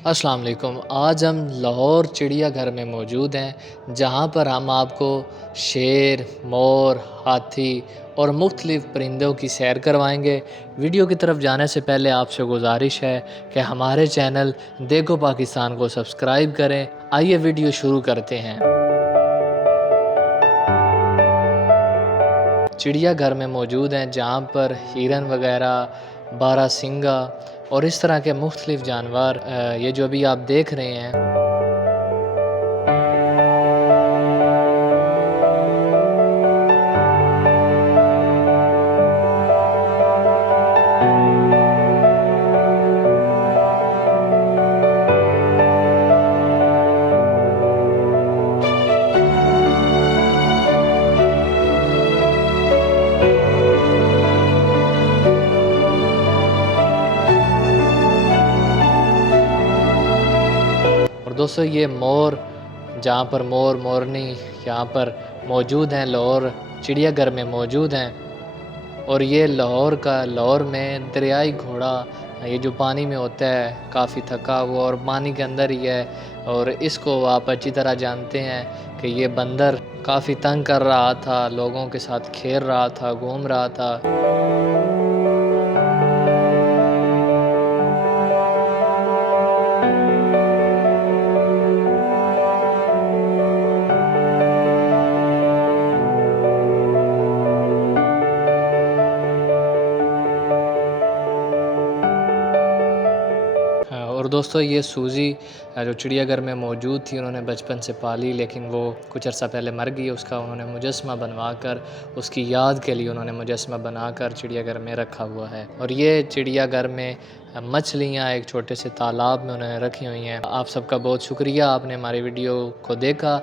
अस्सलाम वालेकुम। आज हम लाहौर चिड़ियाघर में मौजूद हैं, जहाँ पर हम आपको शेर, मोर, हाथी और मुख्तलिफ़ परिंदों की सैर करवाएँगे। वीडियो की तरफ जाने से पहले आपसे गुज़ारिश है कि हमारे चैनल देखो पाकिस्तान को सब्सक्राइब करें। आइए वीडियो शुरू करते हैं। चिड़ियाघर में मौजूद हैं, जहाँ पर हिरन वगैरह, बारहसिंगा और इस तरह के मुख्तलिफ़ जानवर ये जो अभी आप देख रहे हैं। और दोस्तों ये मोर, जहाँ पर मोर मोरनी यहाँ पर मौजूद हैं, लाहौर चिड़ियाघर में मौजूद हैं। और ये लाहौर में दरियाई घोड़ा, ये जो पानी में होता है काफ़ी थका हुआ और पानी के अंदर ही है। और इसको आप अच्छी तरह जानते हैं कि ये बंदर काफ़ी तंग कर रहा था, लोगों के साथ खेल रहा था, घूम रहा था। हाँ, और दोस्तों ये सूज़ी जो चिड़ियाघर में मौजूद थी, उन्होंने बचपन से पाली, लेकिन वो कुछ अर्सा पहले मर गई। उसका उन्होंने मुजस्समा बनवाकर उसकी याद के लिए उन्होंने मुजस्समा बनाकर चिड़ियाघर में रखा हुआ है। और ये चिड़ियाघर में मछलियाँ एक छोटे से तालाब में उन्होंने रखी हुई हैं। आप सबका बहुत शुक्रिया, आपने हमारी वीडियो को देखा।